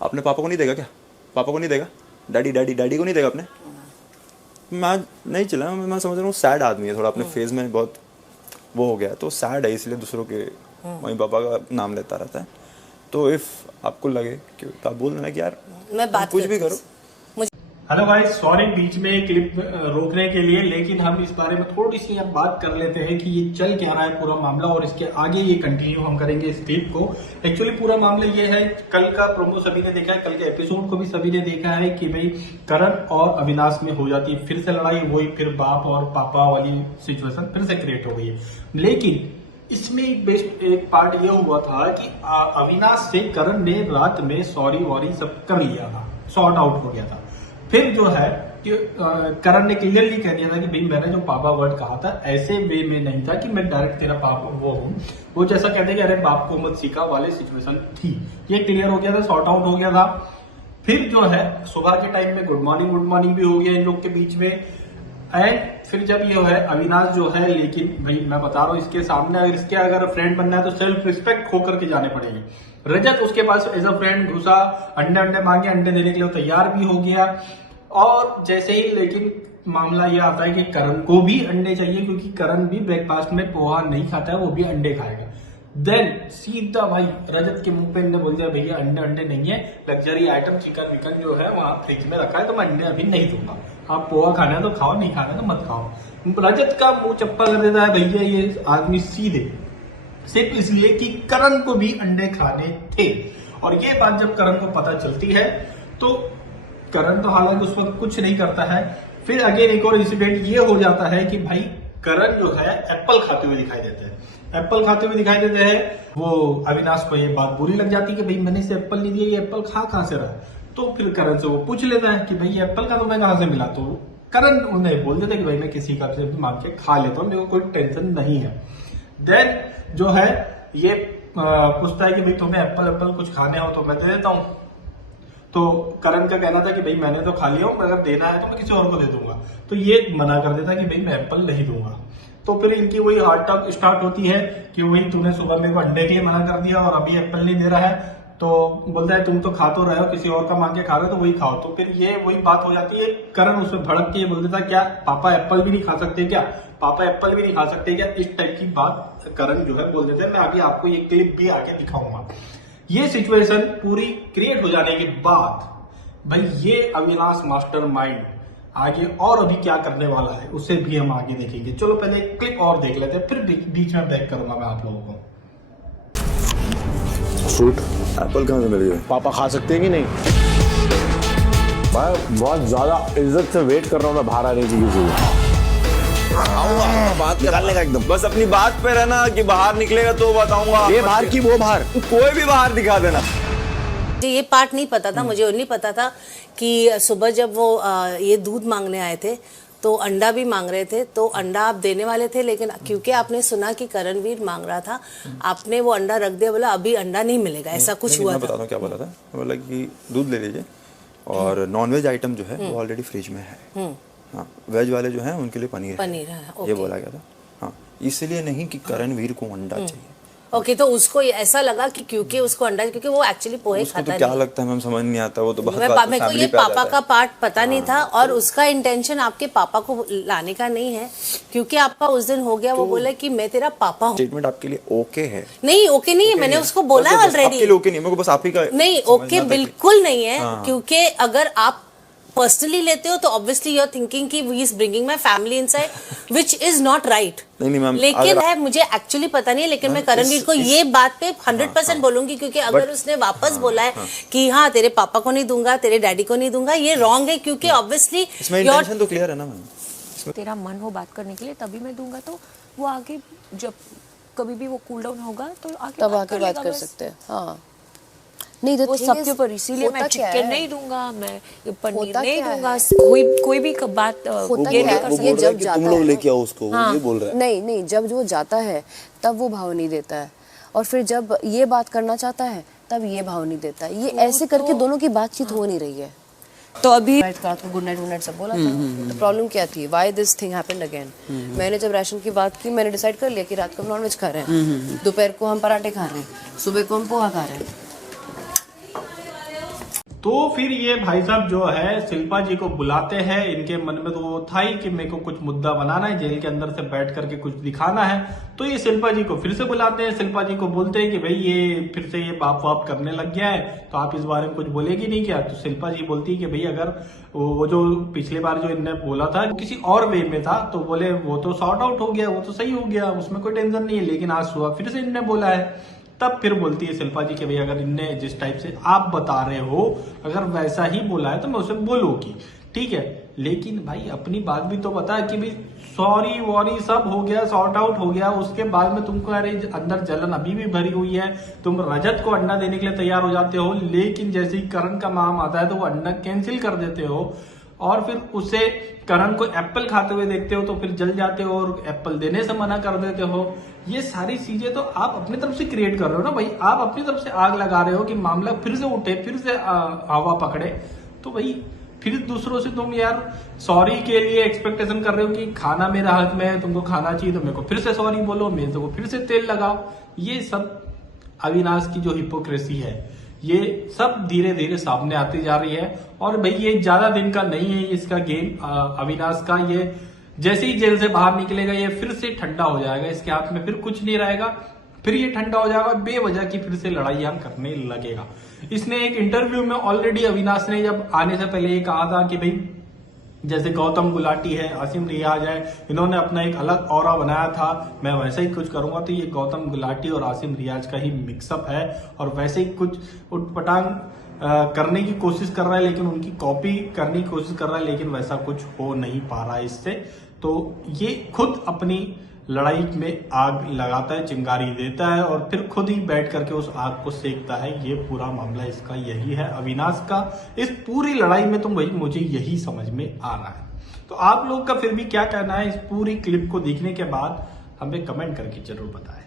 अपने पापा को नहीं देगा क्या? पापा को नहीं देगा? डैडी को नहीं देगा अपने? मैं नहीं चला, मैं समझ रहा हूँ सैड आदमी है थोड़ा, अपने फेज में बहुत वो हो गया, तो सैड है इसलिए दूसरों के मम्मी पापा का नाम लेता रहता है। तो इफ आपको लगे कि तो आप बोल देना कि यार मैं बात कुछ भी करो। हेलो गाइस, सॉरी बीच में क्लिप रोकने के लिए, लेकिन हम इस बारे में थोड़ी सी अब बात कर लेते हैं कि ये चल क्या रहा है पूरा मामला, और इसके आगे ये कंटिन्यू हम करेंगे इस क्लिप को। एक्चुअली पूरा मामला ये है, कल का प्रोमो सभी ने देखा है, कल के एपिसोड को भी सभी ने देखा है कि भाई करण और अविनाश में हो जाती है फिर से लड़ाई, वही फिर बाप और पापा वाली सिचुएशन फिर से क्रिएट हो गई है। लेकिन इसमें एक पार्ट ये हुआ था कि अविनाश से करण ने रात में सॉरी वॉरी सब कर लिया था, सॉर्ट आउट हो गया था। फिर जो है कि करण ने क्लियरली कह दिया था कि भाई मैंने जो पापा वर्ड कहा था ऐसे वे में नहीं था कि मैं डायरेक्ट तेरा पापा वो हूँ, वो जैसा कहते कि अरे बाप को मत सिखा वाले सिचुएशन थी, ये क्लियर हो गया था, सॉर्ट आउट हो गया था। फिर जो है सुबह के टाइम में गुड मॉर्निंग भी हो गया इन लोग के बीच में। एंड फिर जब ये है अविनाश जो है, लेकिन भाई मैं बता रहा हूँ इसके सामने अगर फ्रेंड बनना है तो सेल्फ रिस्पेक्ट खो करके जाने पड़ेगी। रजत उसके पास एज अ फ्रेंड घुसा, अंडे मांगे, अंडे देने के लिए तैयार भी हो गया। और जैसे ही लेकिन मामला ये आता है कि करण को भी अंडे चाहिए, क्योंकि करण भी ब्रेकफास्ट में पोहा नहीं खाता है, वो भी अंडे खाएगा। देन सीधा भाई रजत के मुंह पे इन्हें बोल दिया भैया अंडे नहीं है, लग्जरी आइटम चिकन विकन जो है वहां फ्रिज में रखा है, तो मैं अंडे अभी नहीं दूंगा, आप पोहा खाना है तो खाओ, नहीं खाना है तो मत खाओ। रजत का मुंह चप्पा कर देता है भैया ये आदमी सीधे, सिर्फ इसलिए कि करण को भी अंडे खाने थे। और ये बात जब करण को पता चलती है तो करण तो हालांकि उस वक्त कुछ नहीं करता है। फिर अगेन एक और इंसिडेंट ये हो जाता है कि भाई करण जो है एप्पल खाते हुए दिखाई देते हैं। वो अविनाश को ये बात बुरी लग जाती है कि भाई मैंने इसे एप्पल नहीं दिया, ये एप्पल खा कहां से रहा। तो फिर करण से वो पूछ लेता है कि भाई ये एप्पल का तुम्हें कहां से मिला, तो करण उन्हें बोल देता है कि भाई मैं किसी का से भी मांग के खा लेता हूँ, मेरे को कोई टेंशन नहीं है। देन जो है ये पूछता है कि भाई तुम्हें एप्पल कुछ खाने हो तो मैं दे देता हूँ। तो करण का कहना था कि भाई मैंने तो खा लिया हूँ, अगर देना है तो मैं किसी और को दे दूंगा। तो ये मना कर देता कि भाई मैं एप्पल नहीं दूंगा। तो फिर इनकी वही हार्ट टॉक स्टार्ट होती है कि वही तूने सुबह मेरे को अंडे के लिए मना कर दिया और अभी एप्पल नहीं दे रहा है, तो बोलता है तुम तो खा तो रहे हो, किसी और का मांग के खा रहे हो तो वही खाओ। तो फिर ये वही बात हो जाती है, करण उसमें भड़क के बोल देता क्या पापा एप्पल भी नहीं खा सकते क्या, इस टाइप की बात करण जो है बोल देते हैं। मैं अभी आपको ये क्लिप भी आगे दिखाऊंगा। ये सिचुएशन पूरी क्रिएट हो जाने के बाद भाई ये अविनाश मास्टरमाइंड आगे और अभी क्या करने वाला है उसे भी हम आगे देखेंगे। चलो पहले एक क्लिप और देख लेते हैं, फिर बीच में ब्रेक करूंगा मैं आप लोगों को। फ्रूट एप्पल कहाँ से मिल गया? पापा खा सकते हैं कि नहीं? मैं बहुत ज्यादा इज्जत से वेट कर रहा हूँ मैं बाहर आने की किसी बात निकालने का एकदम, बस अपनी बात पे रहना कि बाहर निकलेगा तो बताऊंगा। ये बाहर की वो बाहर, कोई भी बाहर दिखा देना। मुझे ये पार्ट नहीं पता था, मुझे नहीं पता था कि सुबह जब वो ये दूध मांगने आए थे तो अंडा भी मांग रहे थे, तो अंडा आप देने वाले थे, लेकिन क्योंकि आपने सुना कि करणवीर मांग रहा था आपने वो अंडा रख दिया, बोला अभी अंडा नहीं मिलेगा, ऐसा कुछ हुआ था। मैं बताता हूँ क्या बोला था, बोला कि दूध ले लीजिए और नॉनवेज आइटम जो है वो ऑलरेडी फ्रिज में है, हाँ वेज वाले जो हैं उनके लिए पनीर है, ये बोला गया था। हाँ इसलिए नहीं कि करणवीर को अंडा चाहिए। ओके, तो उसको ऐसा लगा कि क्योंकि उसको अंडा, क्योंकि वो एक्चुअली पोहे खाता तो नहीं। क्या लगता है मैम समझ नहीं आता, वो तो मेरे को ये पापा का पार्ट पता नहीं था, और उसका इंटेंशन आपके पापा को लाने का नहीं है, क्योंकि आपका उस दिन हो गया, वो बोले कि मैं तेरा पापा हूँ। स्टेटमेंट आपके लिए ओके है? नहीं ओके नहीं है, मैंने उसको बोला ऑलरेडी। ओके नहीं, मेरे को बस आप ही का नहीं ओके बिल्कुल नहीं है, क्योंकि अगर आप पर्सनली लेते हो तो ऑब्वियसली यू आर थिंकिंग कि he is bringing my family inside, which is not right. नहीं मैम, लेकिन है मुझे एक्चुअली पता नहीं है, लेकिन मैं करणवीर को ये बात पे 100% बोलूंगी, क्योंकि अगर उसने वापस बोला है कि हाँ तेरे पापा को नहीं दूंगा, तेरे डैडी को नहीं दूंगा, ये रॉन्ग है, क्योंकि ऑब्वियसली इसमें इंटेंशन तो क्लियर है ना मैम। तेरा मन हो बात करने के लिए तभी मैं दूंगा, तो वो आगे जब कभी भी वो कूल डाउन होगा तो आगे तब आके बात कर सकते हैं। हाँ नहीं वो सबके ऊपर, इसीलिए मैं चिकन नहीं दूंगा, मैं पनीर नहीं दूंगा, कोई भी बात ये नहीं कर सकते। जब जाता तुम लोग लेके आओ उसको, हाँ, ये बोल रहा है। नहीं जब वो जाता है तब वो भाव नहीं देता है, और फिर जब ये बात करना चाहता है तब ये भाव नहीं देता है। ये ऐसे करके दोनों की बातचीत हो नहीं रही है। तो अभी रात को गुड नाइट सब बोला था, तो प्रॉब्लम क्या थी, why this thing happened again. मैंने जब राशन की बात की, मैंने डिसाइड कर लिया कि रात को हम नॉनवेज खा रहे हैं, दोपहर को हम पराठे खा रहे हैं, सुबह को हम पोहा खा रहे हैं। तो फिर ये भाई साहब जो है शिल्पा जी को बुलाते हैं। इनके मन में तो वो था ही कि मेरे को कुछ मुद्दा बनाना है, जेल के अंदर से बैठ करके कुछ दिखाना है। तो ये शिल्पा जी को फिर से बुलाते हैं। शिल्पा जी को बोलते हैं कि भाई ये फिर से ये बाप वाप करने लग गया है, तो आप इस बारे में कुछ बोलेगी नहीं क्या? तो शिल्पा जी बोलती है कि भाई अगर वो जो पिछली बार जो इनने बोला था वो किसी और वे में था, तो बोले वो तो सॉर्ट आउट हो गया, वो तो सही हो गया, उसमें कोई टेंशन नहीं है। लेकिन आज सुबह फिर से इनने बोला है। तब फिर बोलती है शिल्पा जी कि भाई अगर इनने जिस टाइप से आप बता रहे हो अगर वैसा ही बोला है तो मैं उसे बोलूंगी, ठीक है। लेकिन भाई अपनी बात भी तो बता कि भाई सॉरी वॉरी सब हो गया, सॉर्ट आउट हो गया, उसके बाद में तुमको अरे अंदर जलन अभी भी भरी हुई है, तुम रजत को अंडा देने के लिए तैयार हो जाते हो, लेकिन जैसे ही करण का नाम आता है तो वो अंडा कैंसिल कर देते हो और फिर उसे करण को एप्पल खाते हुए देखते हो तो फिर जल जाते हो और एप्पल देने से मना कर देते हो। ये सारी चीजें तो आप अपनी तरफ से क्रिएट कर रहे हो ना भाई, आप अपनी तरफ से आग लगा रहे हो कि मामला फिर से उठे, फिर से हवा पकड़े। तो भाई फिर दूसरों से तुम यार सॉरी के लिए एक्सपेक्टेशन कर रहे हो कि खाना मेरे हाथ में है, तुमको खाना चाहिए तो मेरे को फिर से सॉरी बोलो, मेरे को फिर से तेल लगाओ। ये सब अविनाश की जो हिपोक्रेसी है ये सब धीरे धीरे सामने आती जा रही है। और भाई ये ज्यादा दिन का नहीं है इसका गेम अविनाश का। ये जैसे ही जेल से बाहर निकलेगा ये फिर से ठंडा हो जाएगा, इसके हाथ में फिर कुछ नहीं रहेगा, फिर ये ठंडा हो जाएगा, बेवजह की फिर से लड़ाइयां करने लगेगा। इसने एक इंटरव्यू में ऑलरेडी अविनाश ने जब आने से पहले ये कहा था कि भाई जैसे गौतम गुलाटी है, आसिम रियाज है, इन्होंने अपना एक अलग ऑरा बनाया था, मैं वैसे ही कुछ करूंगा। तो ये गौतम गुलाटी और आसिम रियाज का ही मिक्सअप है और वैसे ही कुछ उटपटांग करने की कोशिश कर रहा है, लेकिन उनकी कॉपी करने की कोशिश कर रहा है, लेकिन वैसा कुछ हो नहीं पा रहा है इससे। तो ये खुद अपनी लड़ाई में आग लगाता है, चिंगारी देता है और फिर खुद ही बैठ करके उस आग को सेकता है। ये पूरा मामला इसका यही है अविनाश का। इस पूरी लड़ाई में तो भाई मुझे यही समझ में आ रहा है। तो आप लोग का फिर भी क्या कहना है इस पूरी क्लिप को देखने के बाद हमें कमेंट करके जरूर बताएं।